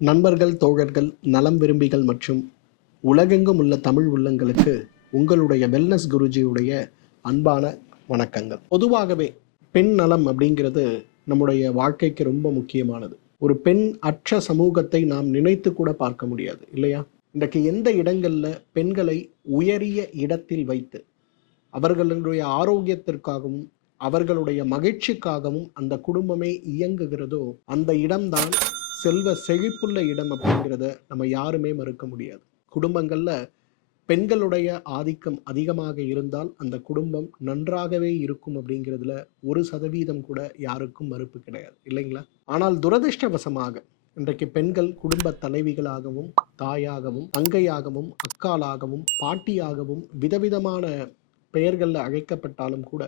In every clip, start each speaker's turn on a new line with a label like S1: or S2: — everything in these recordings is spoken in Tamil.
S1: நண்பர்கள் தோழர்கள் நலம் விரும்பிகள் மற்றும் உலகெங்கும் உள்ள தமிழ் உள்ளங்களுக்கு உங்களுடைய வெல்னஸ் குருஜியுடைய அன்பான வணக்கங்கள். பொதுவாகவே பெண் நலம் அப்படிங்கிறது நம்முடைய வாழ்க்கைக்கு ரொம்ப முக்கியமானது. ஒரு பெண் அற்ற சமூகத்தை நாம் நினைத்து கூட பார்க்க முடியாது இல்லையா? இன்றைக்கு எந்த இடங்களில் பெண்களை உயரிய இடத்தில் வைத்து அவர்களுடைய ஆரோக்கியத்திற்காகவும் அவர்களுடைய மகிழ்ச்சிக்காகவும் அந்த குடும்பமே இயங்குகிறதோ அந்த இடம்தான் செல்வ செழிப்புள்ள இடம் அப்படிங்கிறத நம்ம யாருமே மறுக்க முடியாது. குடும்பங்கள்ல பெண்களுடைய ஆதிக்கம் அதிகமாக இருந்தால் அந்த குடும்பம் நன்றாகவே இருக்கும் அப்படிங்கிறதுல ஒரு சதவீதம் கூட யாருக்கும் மறுப்பு கிடையாது. இல்லைங்களா? ஆனால் துரதிர்ஷ்டவசமாக இன்றைக்கு பெண்கள் குடும்ப தலைவிகளாகவும் தாயாகவும் தங்கையாகவும் அக்காலாகவும் பாட்டியாகவும் விதவிதமான பெயர்களில் அழைக்கப்பட்டாலும் கூட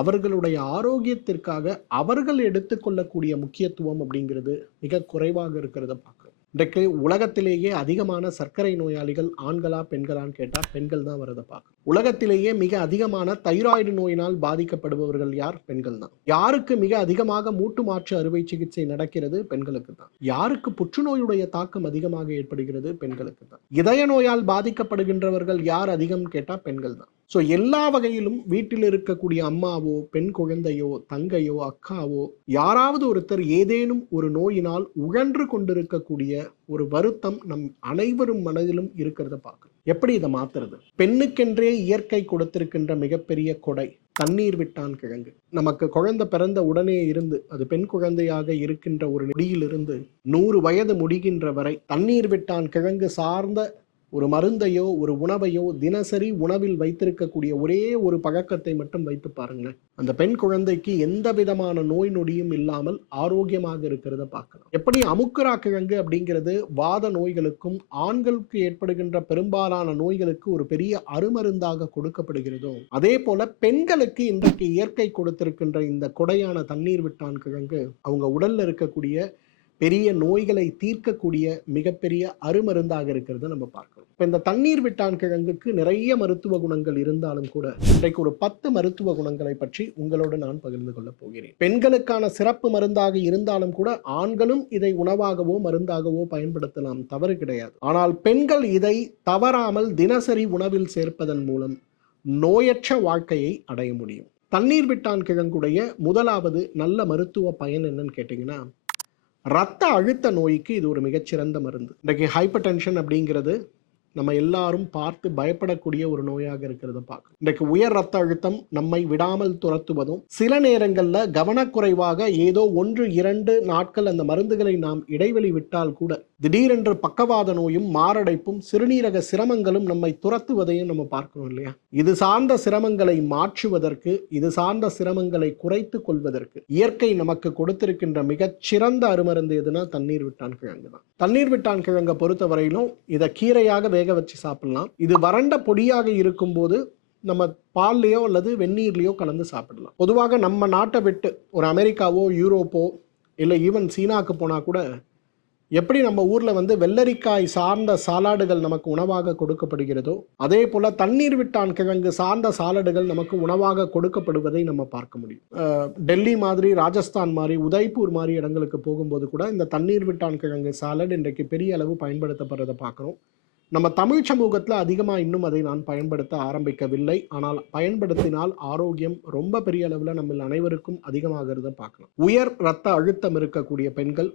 S1: அவர்களுடைய ஆரோக்கியத்திற்காக அவர்கள் எடுத்துக்கொள்ளக்கூடிய முக்கியத்துவம் அப்படிங்கிறது மிக குறைவாக இருக்கிறத பார்க்குறோம். இன்றைக்கு உலகத்திலேயே அதிகமான சர்க்கரை நோயாளிகள் ஆண்களா பெண்களான்னு கேட்டால் பெண்கள் தான் வரதை பார்க்குறோம். உலகத்திலேயே மிக அதிகமான தைராய்டு நோயினால் பாதிக்கப்படுபவர்கள் யார்? பெண்கள் தான். யாருக்கு மிக அதிகமாக மூட்டு மாற்று அறுவை சிகிச்சை நடக்கிறது? பெண்களுக்கு தான். யாருக்கு புற்றுநோயுடைய தாக்கம் அதிகமாக ஏற்படுகிறது? பெண்களுக்கு தான். இதய நோயால் பாதிக்கப்படுகின்றவர்கள் யார் அதிகம் கேட்டால் பெண்கள் தான். ஸோ எல்லா வகையிலும் வீட்டில் இருக்கக்கூடிய அம்மாவோ பெண் குழந்தையோ தங்கையோ அக்காவோ யாராவது ஒருத்தர் ஏதேனும் ஒரு நோயினால் உழன்று கொண்டிருக்கக்கூடிய ஒரு வருத்தம் நம் அனைவரும் மனதிலும் இருக்கிறத பார்க்கணும். எப்படி இதை மாத்துறது? பெண்ணுக்கென்றே இயற்கை கொடுத்திருக்கின்ற மிகப்பெரிய கொடை தண்ணீர் விட்டான் கிழங்கு. நமக்கு குழந்தை பிறந்த உடனே இருந்து அது பெண் குழந்தையாக இருக்கின்ற ஒரு நொடியிலிருந்து நூறு வயது முடிகின்ற வரை தண்ணீர் விட்டான் கிழங்கு சார்ந்த ஒரு மருந்தையோ ஒரு உணவையோ தினசரி உணவில் வைத்திருக்கக்கூடிய ஒரே ஒரு பழக்கத்தை மட்டும் வைத்து பாருங்க அந்த பெண் குழந்தைக்கு எந்த விதமான நோய் நொடியும் இல்லாமல் ஆரோக்கியமாக இருக்கிறத பார்க்கலாம். எப்படி அமுக்குரா கிழங்கு அப்படிங்கிறது வாத நோய்களுக்கும் ஆண்களுக்கு ஏற்படுகின்ற பெரும்பாலான நோய்களுக்கு ஒரு பெரிய அருமருந்தாக கொடுக்கப்படுகிறதோ அதே போல பெண்களுக்கு இன்றைக்கு இயற்கை கொடுத்திருக்கின்ற இந்த கொடையான தண்ணீர் விட்டான் கிழங்கு அவங்க உடல்ல இருக்கக்கூடிய பெரிய நோய்களை தீர்க்கக்கூடிய மிகப்பெரிய அருமருந்தாக இருக்கிறத நம்ம பார்க்கலாம். இப்போ இந்த தண்ணீர் விட்டான் கிழங்குக்கு நிறைய மருத்துவ குணங்கள் இருந்தாலும் கூட இன்றைக்கு ஒரு பத்து மருத்துவ குணங்களை பற்றி உங்களோடு நான் பகிர்ந்து கொள்ளப் போகிறேன். பெண்களுக்கான சிறப்பு மருந்தாக இருந்தாலும் கூட ஆண்களும் இதை உணவாகவோ மருந்தாகவோ பயன்படுத்தலாம். தவறு கிடையாது. ஆனால் பெண்கள் இதை தவறாமல் தினசரி உணவில் சேர்ப்பதன் மூலம் நோயற்ற வாழ்க்கையை அடைய முடியும். தண்ணீர் விட்டான் கிழங்குடைய முதலாவது நல்ல மருத்துவ பயன் என்னன்னு கேட்டிங்கன்னா ரத்த அழுத்த நோய்க்கு இது ஒரு மிகச்சிறந்த மருந்து. இன்றைக்கு ஹைப்பர் டென்ஷன் அப்படிங்கிறது நம்ம எல்லாரும் பார்த்து பயப்படக்கூடிய ஒரு நோயாக இருக்கிறத பார்க்கணும். இன்றைக்கு உயர் ரத்த அழுத்தம் நம்மை விடாமல் துரத்துவதும் சில நேரங்களில் கவனக்குறைவாக ஏதோ ஒன்று இரண்டு நாட்கள் அந்த மருந்துகளை நாம் இடைவெளி விட்டால் கூட திடீரென்று பக்கவாத நோயும் மாரடைப்பும் சிறுநீரக சிரமங்களும் நம்மை துரத்துவதையும் நம்ம பார்க்கணும் இல்லையா? இது சார்ந்த சிரமங்களை மாற்றுவதற்கு இது சார்ந்த சிரமங்களை குறைத்து கொள்வதற்கு இயற்கை நமக்கு கொடுத்திருக்கின்ற மிகச்சிறந்த அருமருந்து எதுனா தண்ணீர் விட்டான் கிழங்கு தான் தண்ணீர் விட்டான் கிழங்கை பொறுத்தவரையிலும் இதை கீரையாக வேக வச்சு சாப்பிடலாம். இது வறண்ட பொடியாக இருக்கும்போது நம்ம பால்லையோ அல்லது வெந்நீர்லையோ கலந்து சாப்பிடலாம். பொதுவாக நம்ம நாட்டை விட்டு ஒரு அமெரிக்காவோ யூரோப்போ இல்லை ஈவன் சீனாக்கு போனால் கூட எப்படி நம்ம ஊரில் வந்து வெள்ளரிக்காய் சார்ந்த சாலாடுகள் நமக்கு உணவாக கொடுக்கப்படுகிறதோ அதே போல் தண்ணீர் விட்டான் கிழங்கு சார்ந்த சாலடுகள் நமக்கு உணவாக கொடுக்கப்படுவதை நம்ம பார்க்க முடியும். டெல்லி மாதிரி ராஜஸ்தான் மாதிரி உதய்பூர் மாதிரி இடங்களுக்கு போகும்போது கூட இந்த தண்ணீர் விட்டான் கிழங்கு சாலட் இன்றைக்கு பெரிய அளவு பயன்படுத்தப்படுறதை பார்க்குறோம். நம்ம தமிழ் சமூகத்தில் அதிகமாக இன்னும் அதை நான் பயன்படுத்த ஆரம்பிக்கவில்லை. ஆனால் பயன்படுத்தினால் ஆரோக்கியம் ரொம்ப பெரிய அளவில் நம்ம அனைவருக்கும் அதிகமாகிறத பார்க்கலாம். உயர் ரத்த அழுத்தம் இருக்கக்கூடிய பெண்கள்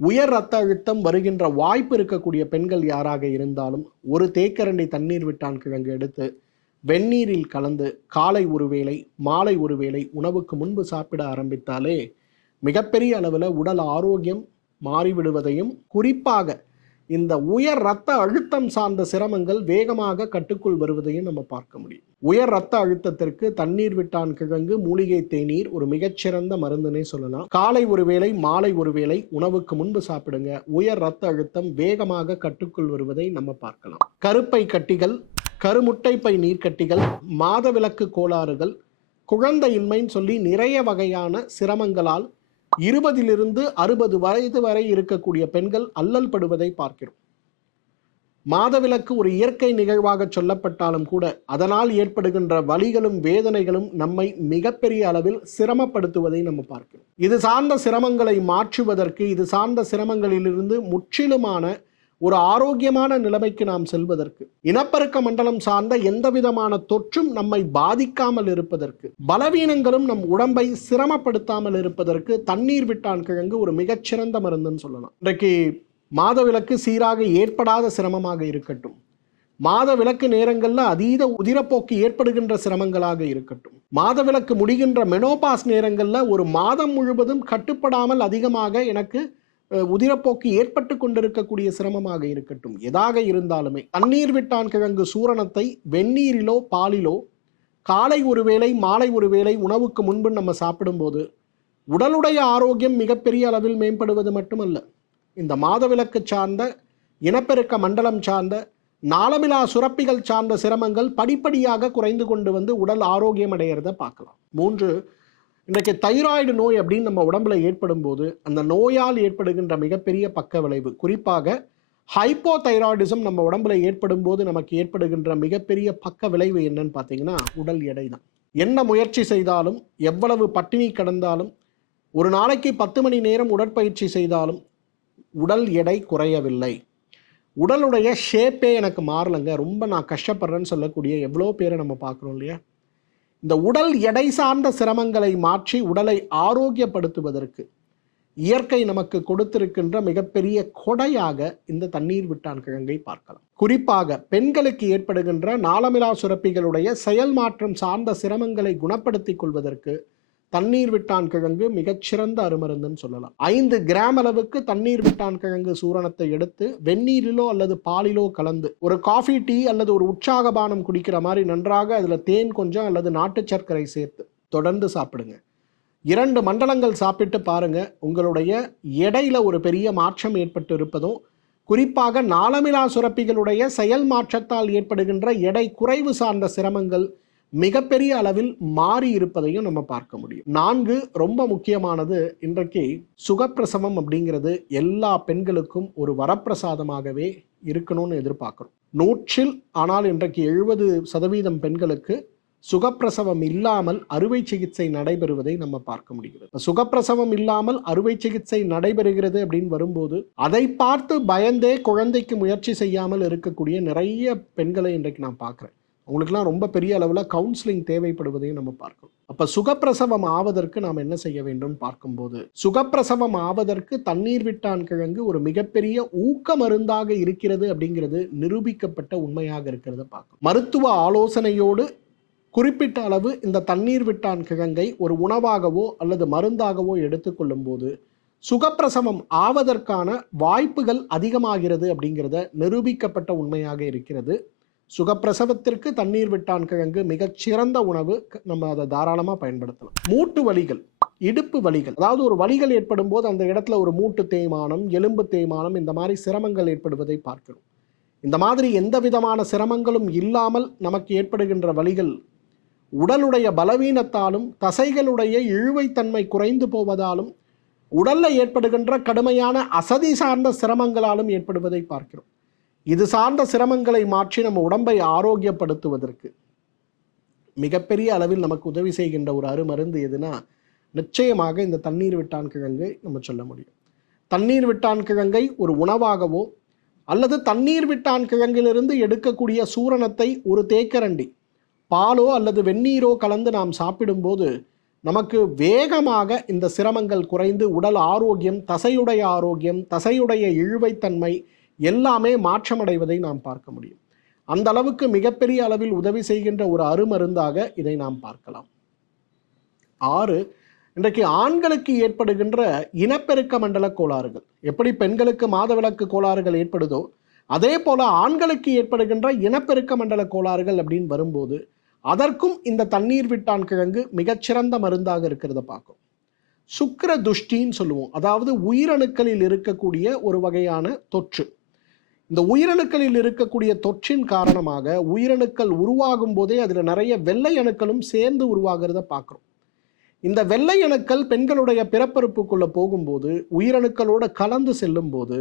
S1: உயர் ரத்த அழுத்தம் வருகின்ற வாய்ப்பு இருக்கக்கூடிய பெண்கள் யாராக இருந்தாலும் ஒரு தேக்கரண்டி தண்ணீர் விட்டான் கிழங்கு எடுத்து வெந்நீரில் கலந்து காலை ஒரு வேளை மாலை ஒரு வேளை உணவுக்கு முன்பு சாப்பிட ஆரம்பித்தாலே மிகப்பெரிய அளவில் உடல் ஆரோக்கியம் மாறிவிடுவதையும் குறிப்பாக இந்த உயர் ரத்த அழுத்தம் சார்ந்த சிரமங்கள் வேகமாக கட்டுக்குள் வருவதையும் நம்ம பார்க்க முடியும். உயர் ரத்த அழுத்தத்திற்கு தண்ணீர் விட்டான் கிழங்கு மூலிகை தேநீர் ஒரு மிகச்சிறந்த மருந்துனே சொல்லலாம். காலை ஒரு வேளை மாலை ஒரு வேளை உணவுக்கு முன்பு சாப்பிடுங்க. உயர் ரத்த அழுத்தம் வேகமாக கட்டுக்குள் வருவதை நம்ம பார்க்கலாம். கருப்பை கட்டிகள் கருமுட்டைப்பை நீர்க்கட்டிகள் மாதவிலக்கு கோளாறுகள் குழந்தையின்மைன்னு சொல்லி நிறைய வகையான சிரமங்களால் இருபதிலிருந்து அறுபது வயது வரை இருக்கக்கூடிய பெண்கள் அல்லல் படுவதை பார்க்கிறோம். மாதவிலக்கு ஒரு இயற்கை நிகழ்வாக சொல்லப்பட்டாலும் கூட அதனால் ஏற்படுகின்ற வலிகளும் வேதனைகளும் நம்மை மிகப்பெரிய அளவில் சிரமப்படுத்துவதை நம்ம பார்க்கிறோம். இது சார்ந்த சிரமங்களை மாற்றுவதற்கு இது சார்ந்த சிரமங்களிலிருந்து முற்றிலுமான ஒரு ஆரோக்கியமான நிலைமைக்கு நாம் செல்வதற்கு இனப்பெருக்க மண்டலம் சார்ந்த எந்த விதமான தொற்றும் நம்மை பாதிக்காமல் இருப்பதற்கு பலவீனங்களும் நம் உடம்பை சிரமப்படுத்தாமல் இருப்பதற்கு தண்ணீர் விட்டான் கிழங்கு ஒரு மிகச்சிறந்த மருந்துன்னு சொல்லலாம். இன்றைக்கு மாதவிலக்கு சீராக ஏற்படாத சிரமமாக இருக்கட்டும். மாத விளக்கு நேரங்களில் அதீத உதிரப்போக்கு ஏற்படுகின்ற சிரமங்களாக இருக்கட்டும். மாத விளக்கு முடிகின்ற மெனோபாஸ் நேரங்களில் ஒரு மாதம் முழுவதும் கட்டுப்படாமல் அதிகமாக எனக்கு உதிரப்போக்கு ஏற்பட்டு கொண்டிருக்கக்கூடிய சிரமமாக இருக்கட்டும். எதாக இருந்தாலுமே தண்ணீர் விட்டான் கிழங்கு சூரணத்தை வெந்நீரிலோ பாலிலோ காலை ஒரு வேளை மாலை ஒரு வேளை உணவுக்கு முன்பு நம்ம சாப்பிடும்போது உடலுடைய ஆரோக்கியம் மிகப்பெரிய அளவில் மேம்படுவது மட்டுமல்ல. இந்த மாதவிலக்கு சார்ந்த இனப்பெருக்க மண்டலம் சார்ந்த நாளமிலா சுரப்பிகள் சார்ந்த சிரமங்கள் படிப்படியாக குறைந்து கொண்டு வந்து உடல் ஆரோக்கியம் அடையிறத பார்க்கலாம். மூன்று இன்றைக்கு தைராய்டு நோய் அப்படின்னு நம்ம உடம்புல ஏற்படும் போது அந்த நோயால் ஏற்படுகின்ற மிகப்பெரிய பக்க விளைவு குறிப்பாக ஹைப்போ தைராய்டிசம் நம்ம உடம்புல ஏற்படும் போது நமக்கு ஏற்படுகின்ற மிகப்பெரிய பக்க விளைவு என்னன்னு பார்த்தீங்கன்னா உடல் எடை தான். என்ன முயற்சி செய்தாலும் எவ்வளவு பட்டினி கடந்தாலும் ஒரு நாளைக்கு பத்து மணி நேரம் உடற்பயிற்சி செய்தாலும் உடல் எடை குறையவில்லை. உடலுடைய ஷேப்பே எனக்கு மாறலைங்க. ரொம்ப நான் கஷ்டப்படுறேன்னு சொல்லக்கூடிய எவ்வளோ பேரை நம்ம பார்க்குறோம் இல்லையா? இந்த உடல் எடை சார்ந்த சிரமங்களை மாற்றி உடலை ஆரோக்கியப்படுத்துவதற்கு இயற்கை நமக்கு கொடுத்திருக்கின்ற மிகப்பெரிய கொடையாக இந்த தண்ணீர் விட்டான் கிழங்கை பார்க்கலாம். குறிப்பாக பெண்களுக்கு ஏற்படுகின்ற நாளமிலா சுரப்பிகளுடைய செயல் மாற்றம் சார்ந்த சிரமங்களை குணப்படுத்திக் கொள்வதற்கு தண்ணீர் விட்டான் கிழங்கு மிகச்சிறந்த அருமருந்துன்னு சொல்லலாம். ஐந்து கிராம் அளவுக்கு தண்ணீர் விட்டான் கிழங்கு சூரணத்தை எடுத்து வெந்நீரிலோ அல்லது பாலிலோ கலந்து ஒரு காஃபி டீ அல்லது ஒரு உற்சாக பானம் குடிக்கிற மாதிரி நன்றாக அதில் தேன் கொஞ்சம் அல்லது நாட்டு சர்க்கரை சேர்த்து தொடர்ந்து சாப்பிடுங்க. இரண்டு மண்டலங்கள் சாப்பிட்டு பாருங்க. உங்களுடைய எடையில ஒரு பெரிய மாற்றம் ஏற்பட்டு இருப்பதும் குறிப்பாக நாளமிலா சுரப்பிகளுடைய செயல் மாற்றத்தால் ஏற்படுகின்ற எடை குறைவு சார்ந்த சிரமங்கள் மிகப்பெரிய அளவில் மாறி இருப்பதையும் நம்ம பார்க்க முடியும். நான்கு ரொம்ப முக்கியமானது இன்றைக்கு சுகப்பிரசவம் அப்படிங்கிறது எல்லா பெண்களுக்கும் ஒரு வரப்பிரசாதமாகவே இருக்கணும்னு எதிர்பார்க்கிறோம். நூற்றில் ஆனால் இன்றைக்கு எழுபது சதவீதம் பெண்களுக்கு சுகப்பிரசவம் இல்லாமல் அறுவை சிகிச்சை நடைபெறுவதை நம்ம பார்க்க முடிகிறது. சுகப்பிரசவம் இல்லாமல் அறுவை சிகிச்சை நடைபெறுகிறது அப்படின்னு வரும்போது அதை பார்த்து பயந்தே குழந்தைக்கு முயற்சி செய்யாமல் இருக்கக்கூடிய நிறைய பெண்களை இன்றைக்கு நான் பார்க்குறேன். அவங்களுக்குலாம் ரொம்ப பெரிய அளவில் கவுன்சிலிங் தேவைப்படுவதையும் நம்ம பார்க்கணும். அப்போ சுகப்பிரசவம் ஆவதற்கு நாம் என்ன செய்ய வேண்டும் பார்க்கும்போது சுகப்பிரசவம் ஆவதற்கு தண்ணீர் விட்டான் கிழங்கு ஒரு மிகப்பெரிய ஊக்க மருந்தாக இருக்கிறது அப்படிங்கிறது நிரூபிக்கப்பட்ட உண்மையாக இருக்கிறத பார்க்கும் மருத்துவ ஆலோசனையோடு குறிப்பிட்ட அளவு இந்த தண்ணீர் விட்டான் கிழங்கை ஒரு உணவாகவோ அல்லது மருந்தாகவோ எடுத்துக்கொள்ளும் போது சுகப்பிரசவம் ஆவதற்கான வாய்ப்புகள் அதிகமாகிறது அப்படிங்கிறத நிரூபிக்கப்பட்ட உண்மையாக இருக்கிறது. சுகப்பிரசவத்திற்கு தண்ணீர் விட்டான் கிழங்கு மிகச்சிறந்த உணவு. க- நம்ம அதை தாராளமாக பயன்படுத்தலாம். மூட்டு வலிகள் இடுப்பு வலிகள். அதாவது ஒரு வலிகள் ஏற்படும் போது அந்த இடத்துல ஒரு மூட்டு தேய்மானம் எலும்பு தேய்மானம் இந்த மாதிரி சிரமங்கள் ஏற்படுவதை பார்க்கிறோம். இந்த மாதிரி எந்த விதமான சிரமங்களும் இல்லாமல் நமக்கு ஏற்படுகின்ற வலிகள் உடலுடைய பலவீனத்தாலும் தசைகளுடைய இழுவைத்தன்மை குறைந்து போவதாலும் உடலில் ஏற்படுகின்ற கடுமையான அசதி சார்ந்த சிரமங்களாலும் ஏற்படுவதை பார்க்கிறோம். இது சார்ந்த சிரமங்களை மாற்றி நம்ம உடம்பை ஆரோக்கியப்படுத்துவதற்கு மிகப்பெரிய அளவில் நமக்கு உதவி செய்கின்ற ஒரு அருமருந்து எதுனா நிச்சயமாக இந்த தண்ணீர் விட்டான் கிழங்கை நம்ம சொல்ல முடியும். தண்ணீர் விட்டான் கிழங்கை ஒரு உணவாகவோ அல்லது தண்ணீர் விட்டான் கிழங்கிலிருந்து எடுக்கக்கூடிய சூரணத்தை ஒரு தேக்கரண்டி பாலோ அல்லது வெந்நீரோ கலந்து நாம் சாப்பிடும்போது நமக்கு வேகமாக இந்த சிரமங்கள் குறைந்து உடல் ஆரோக்கியம் தசையுடைய ஆரோக்கியம் தசையுடைய இழுவைத்தன்மை எல்லாமே மாற்றமடைவதை நாம் பார்க்க முடியும். அந்த அளவுக்கு மிகப்பெரிய அளவில் உதவி செய்கின்ற ஒரு அருமருந்தாக இதை நாம் பார்க்கலாம். ஆறு இன்றைக்கு ஆண்களுக்கு ஏற்படுகின்ற இனப்பெருக்க மண்டல கோளாறுகள். எப்படி பெண்களுக்கு மாதவிலக்கு கோளாறுகள் ஏற்படுதோ அதே போல ஆண்களுக்கு ஏற்படுகின்ற இனப்பெருக்க மண்டல கோளாறுகள் அப்படின்னு வரும்போது அதற்கும் இந்த தண்ணீர் விட்டான் கிழங்கு மிகச்சிறந்த மருந்தாக இருக்கிறத பார்க்கும். சுக்கர துஷ்டின்னு சொல்லுவோம். அதாவது உயிரணுக்களில் இருக்கக்கூடிய ஒரு வகையான தொற்று. இந்த உயிரணுக்களில் இருக்கக்கூடிய தொற்றின் காரணமாக உயிரணுக்கள் உருவாகும் போதே அதில் நிறைய வெள்ளை அணுக்களும் சேர்ந்து உருவாகிறத பார்க்குறோம். இந்த வெள்ளை அணுக்கள் பெண்களுடைய பிறப்பறுப்புக்குள்ளே போகும்போது உயிரணுக்களோடு கலந்து செல்லும் போது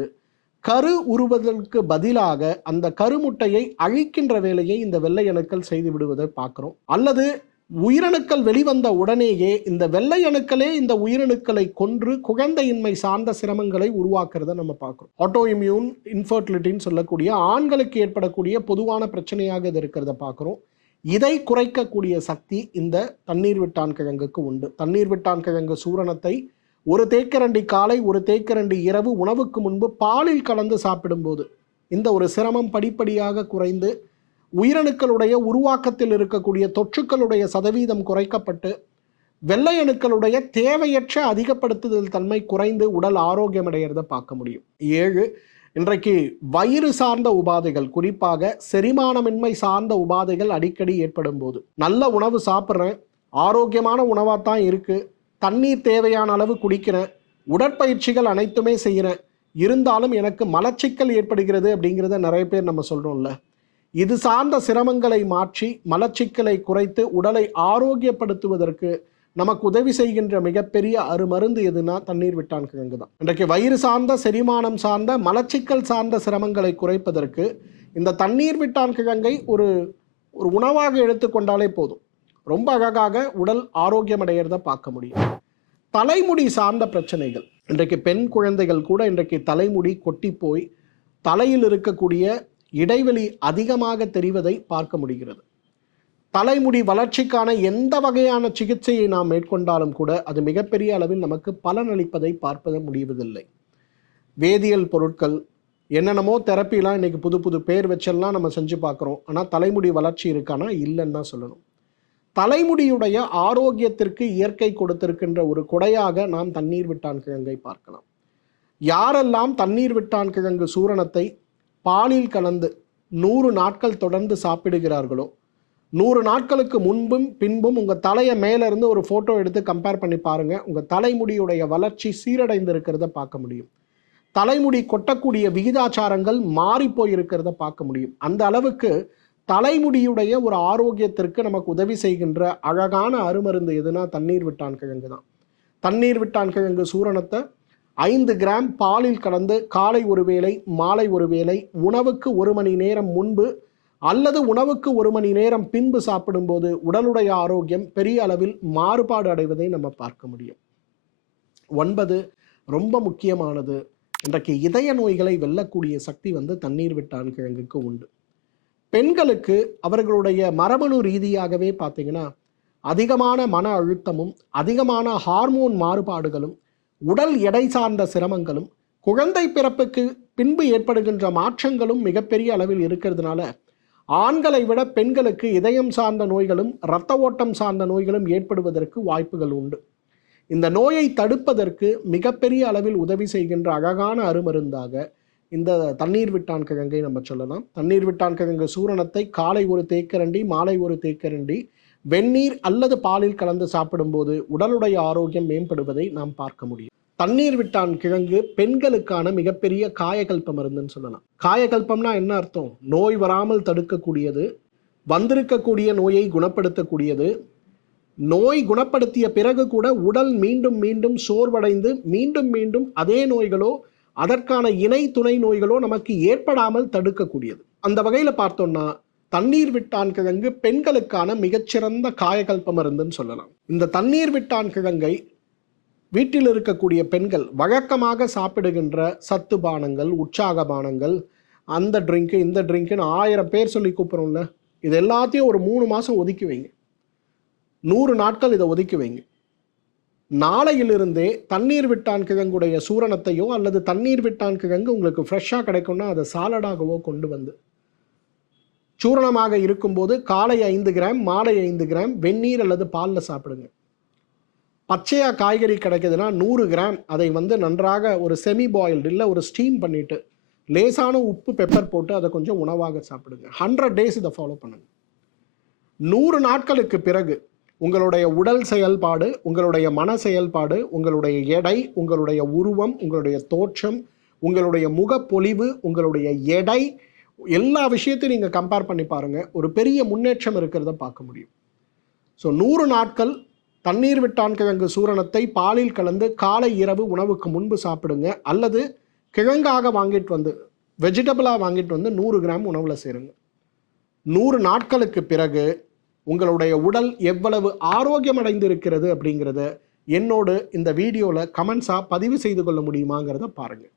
S1: கரு உருவதற்கு பதிலாக அந்த கருமுட்டையை அழிக்கின்ற வேலையை இந்த வெள்ளை அணுக்கள் செய்து விடுவதை பார்க்குறோம். அல்லது உயிரணுக்கள் வெளிவந்த உடனேயே இந்த வெள்ளை அணுக்களே இந்த உயிரணுக்களை கொன்று குழந்தையின்மை சார்ந்த சிரமங்களை உருவாக்குறத நம்ம பார்க்குறோம். ஆட்டோ இம்யூன் இன்ஃபர்டிலிட்டின்னு சொல்லக்கூடிய ஆண்களுக்கு ஏற்படக்கூடிய பொதுவான பிரச்சனையாக இது இருக்கிறத பார்க்குறோம். இதை குறைக்கக்கூடிய சக்தி இந்த தண்ணீர் விட்டான் கிழங்குக்கு உண்டு. தண்ணீர் விட்டான் கிழங்கு சூரணத்தை ஒரு தேக்கரண்டி காலை ஒரு தேக்கரண்டி இரவு உணவுக்கு முன்பு பாலில் கலந்து சாப்பிடும்போது இந்த ஒரு சிரமம் படிப்படியாக குறைந்து உயிரணுக்களுடைய உருவாக்கத்தில் இருக்கக்கூடிய தொற்றுக்களுடைய சதவீதம் குறைக்கப்பட்டு வெள்ளை அணுக்களுடைய தேவையற்ற அதிகப்படுத்துதல் தன்மை குறைந்து உடல் ஆரோக்கியம் அடைகிறத பார்க்க முடியும். ஏழு இன்றைக்கு வயிறு சார்ந்த உபாதைகள் குறிப்பாக செரிமானமின்மை சார்ந்த உபாதைகள் அடிக்கடி ஏற்படும் போது. நல்ல உணவு சாப்பிட்றேன் ஆரோக்கியமான உணவாக தான் இருக்குது தண்ணீர் தேவையான அளவு குடிக்கிறேன் உடற்பயிற்சிகள் அனைத்துமே செய்கிறேன் இருந்தாலும் எனக்கு மலச்சிக்கல் ஏற்படுகிறது அப்படிங்கிறத நிறைய பேர் நம்ம சொல்கிறோம்ல இது சார்ந்த சிரமங்களை மாற்றி மலச்சிக்கலை குறைத்து உடலை ஆரோக்கியப்படுத்துவதற்கு நமக்கு உதவி செய்கின்ற மிகப்பெரிய அருமருந்து எதுனா தண்ணீர் விட்டான் கிழங்கு தான் இன்றைக்கு வயிறு சார்ந்த செரிமானம் சார்ந்த மலச்சிக்கல் சார்ந்த சிரமங்களை குறைப்பதற்கு இந்த தண்ணீர் விட்டான் கிழங்கை ஒரு ஒரு உணவாக எடுத்துக்கொண்டாலே போதும். ரொம்ப அழகாக உடல் ஆரோக்கியம் அடைகிறத பார்க்க முடியும். தலைமுடி சார்ந்த பிரச்சனைகள். இன்றைக்கு பெண் குழந்தைகள் கூட இன்றைக்கு தலைமுடி கொட்டி போய் தலையில் இருக்கக்கூடிய இடைவெளி அதிகமாக தெரிவதை பார்க்க முடிகிறது. தலைமுடி வளர்ச்சிக்கான எந்த வகையான சிகிச்சையை நாம் மேற்கொண்டாலும் கூட அது மிகப்பெரிய அளவில் நமக்கு பலனளிப்பதை பார்ப்பது முடிவதில்லை. வேதியியல் பொருட்கள் என்னென்னமோ தெரப்பிலாம் இன்றைக்கி புது புது பேர் வச்செல்லாம் நம்ம செஞ்சு பார்க்குறோம். ஆனால் தலைமுடி வளர்ச்சி இருக்கானா? இல்லைன்னு தான் சொல்லணும். தலைமுடியுடைய ஆரோக்கியத்திற்கு இயற்கை கொடுத்திருக்கின்ற ஒரு கொடையாக நாம் தண்ணீர் விட்டான் கிழங்கை பார்க்கலாம். யாரெல்லாம் தண்ணீர் விட்டான் கிழங்கு சூரணத்தை பாலில் கலந்து நூறு நாட்கள் தொடர்ந்து சாப்பிடுகிறார்களோ? நூறு நாட்களுக்கு முன்பும் பின்பும் உங்கள் தலையை மேலேருந்து ஒரு ஃபோட்டோ எடுத்து கம்பேர் பண்ணி பாருங்கள் உங்கள் தலைமுடியுடைய வளர்ச்சி சீரடைந்து இருக்கிறத பார்க்க முடியும். தலைமுடி கொட்டக்கூடிய விகிதாச்சாரங்கள் மாறி போய் பார்க்க முடியும். அந்த அளவுக்கு தலைமுடியுடைய ஒரு ஆரோக்கியத்திற்கு நமக்கு உதவி செய்கின்ற அழகான அருமருந்து எதுனா தண்ணீர் விட்டான் கிழங்கு தான் தண்ணீர் விட்டான் கிழங்கு சூரணத்தை ஐந்து கிராம் பாலில் கலந்து காலை ஒரு வேளை மாலை ஒரு வேளை உணவுக்கு ஒரு மணி நேரம் முன்பு அல்லது உணவுக்கு ஒரு மணி நேரம் பின்பு சாப்பிடும்போது உடலுடைய ஆரோக்கியம் பெரிய அளவில் மாறுபாடு அடைவதை நம்ம பார்க்க முடியும். ஒன்பது ரொம்ப முக்கியமானது. இன்றைக்கு இதய நோய்களை வெல்லக்கூடிய சக்தி வந்து தண்ணீர் விட்டான் கிழங்குக்கு உண்டு. பெண்களுக்கு அவர்களுடைய மரபணு ரீதியாகவே பார்த்தீங்கன்னா அதிகமான மன அழுத்தமும் அதிகமான ஹார்மோன் மாறுபாடுகளும் உடல் எடை சார்ந்த சிரமங்களும் குழந்தை பிறப்புக்கு பின்பு ஏற்படுகின்ற மாற்றங்களும் மிகப்பெரிய அளவில் இருக்கிறதுனால ஆண்களை விட பெண்களுக்கு இதயம் சார்ந்த நோய்களும் இரத்த ஓட்டம் சார்ந்த நோய்களும் ஏற்படுவதற்கு வாய்ப்புகள் உண்டு. இந்த நோயை தடுப்பதற்கு மிகப்பெரிய அளவில் உதவி செய்கின்ற அழகான அருமருந்தாக இந்த தண்ணீர் விட்டான் கிழங்கை நம்ம சொல்லலாம். தண்ணீர் விட்டான் கிழங்கு சூரணத்தை காலை ஒரு தேக்கரண்டி மாலை ஒரு தேக்கரண்டி வெந்நீர் அல்லது பாலில் கலந்து சாப்பிடும்போது உடலுடைய ஆரோக்கியம் மேம்படுவதை நாம் பார்க்க முடியும். தண்ணீர் விட்டான் கிழங்கு பெண்களுக்கான மிகப்பெரிய காயகல்ப மருந்துன்னு சொல்லலாம். காயகல்பம்னா என்ன அர்த்தம்? நோய் வராமல் தடுக்கக்கூடியது வந்திருக்கக்கூடிய நோயை குணப்படுத்தக்கூடியது நோய் குணப்படுத்திய பிறகு கூட உடல் மீண்டும் மீண்டும் சோர்வடைந்து மீண்டும் மீண்டும் அதே நோய்களோ அதற்கான இணை துணை நோய்களோ நமக்கு ஏற்படாமல் தடுக்கக்கூடியது. அந்த வகையில் பார்த்தோம்னா தண்ணீர் விட்டான் கிழங்கு பெண்களுக்கான மிகச்சிறந்த காயகல்ப மருந்துன்னு சொல்லலாம். இந்த தண்ணீர் விட்டான் கிழங்கை வீட்டில் இருக்கக்கூடிய பெண்கள் வழக்கமாக சாப்பிடுகின்ற சத்து பானங்கள் உற்சாக பானங்கள் அந்த ட்ரிங்க்கு இந்த ட்ரிங்க்குன்னு ஆயிரம் பேர் சொல்லி கூப்பிட்றோம்ல இது எல்லாத்தையும் ஒரு மூணு மாதம் ஒதுக்கி வைங்க. நூறு நாட்கள் இதை ஒதுக்கி வைங்க. நாளையிலிருந்தே தண்ணீர் விட்டான் கிழங்குடைய சூரணத்தையோ அல்லது தண்ணீர் விட்டான் கிழங்கு உங்களுக்கு ஃப்ரெஷ்ஷாக கிடைக்கும்னா அதை சாலடாகவோ கொண்டு வந்து சூரணமாக இருக்கும்போது காலை ஐந்து கிராம் மாலை ஐந்து கிராம் வெந்நீர் அல்லது பாலில் சாப்பிடுங்க. பச்சையாக காய்கறி கிடைக்குதுன்னா நூறு கிராம். அதை வந்து நன்றாக ஒரு செமி பாயில்டு இல்லை ஒரு ஸ்டீம் பண்ணிவிட்டு லேசான உப்பு பெப்பர் போட்டு அதை கொஞ்சம் உணவாக சாப்பிடுங்க. ஹண்ட்ரட் டேஸ் இதை ஃபாலோ பண்ணுங்க. நூறு நாட்களுக்கு பிறகு உங்களுடைய உடல் செயல்பாடு உங்களுடைய மன செயல்பாடு உங்களுடைய எடை உங்களுடைய உருவம் உங்களுடைய தோற்றம் உங்களுடைய முகப்பொலிவு உங்களுடைய எடை எல்லா விஷயத்தையும் நீங்கள் கம்பேர் பண்ணி பாருங்கள் ஒரு பெரிய முன்னேற்றம் இருக்கிறத பார்க்க முடியும். ஸோ நூறு நாட்கள் தண்ணீர் விட்டான் கிழங்கு சூரணத்தை பாலில் கலந்து காலை இரவு உணவுக்கு முன்பு சாப்பிடுங்க. அல்லது கிழங்காக வாங்கிட்டு வந்து வெஜிடபிளாக வாங்கிட்டு வந்து நூறு கிராம் உணவில் சேருங்க. நூறு நாட்களுக்கு பிறகு உங்களுடைய உடல் எவ்வளவு ஆரோக்கியம் இருக்கிறது அப்படிங்கிறத என்னோடு இந்த வீடியோவில் கமெண்ட்ஸாக பதிவு செய்து கொள்ள முடியுமாங்கிறத பாருங்கள்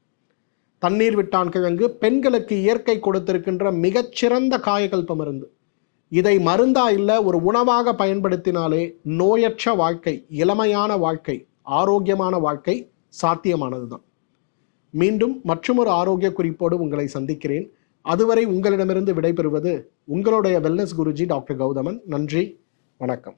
S1: தண்ணீர் விட்டான் கிழங்கு. பெண்களுக்கு இயற்கை கொடுத்திருக்கின்ற மிகச்சிறந்த காயகல்ப மருந்து. இதை மருந்தா இல்லை ஒரு உணவாக பயன்படுத்தினாலே நோயற்ற வாழ்க்கை இளமையான வாழ்க்கை ஆரோக்கியமான வாழ்க்கை சாத்தியமானது தான் மீண்டும் மற்றொரு ஆரோக்கிய குறிப்போடு உங்களை சந்திக்கிறேன். அதுவரை உங்களிடமிருந்து விடைபெறுவது உங்களுடைய வெல்னஸ் குருஜி டாக்டர் கௌதமன். நன்றி வணக்கம்.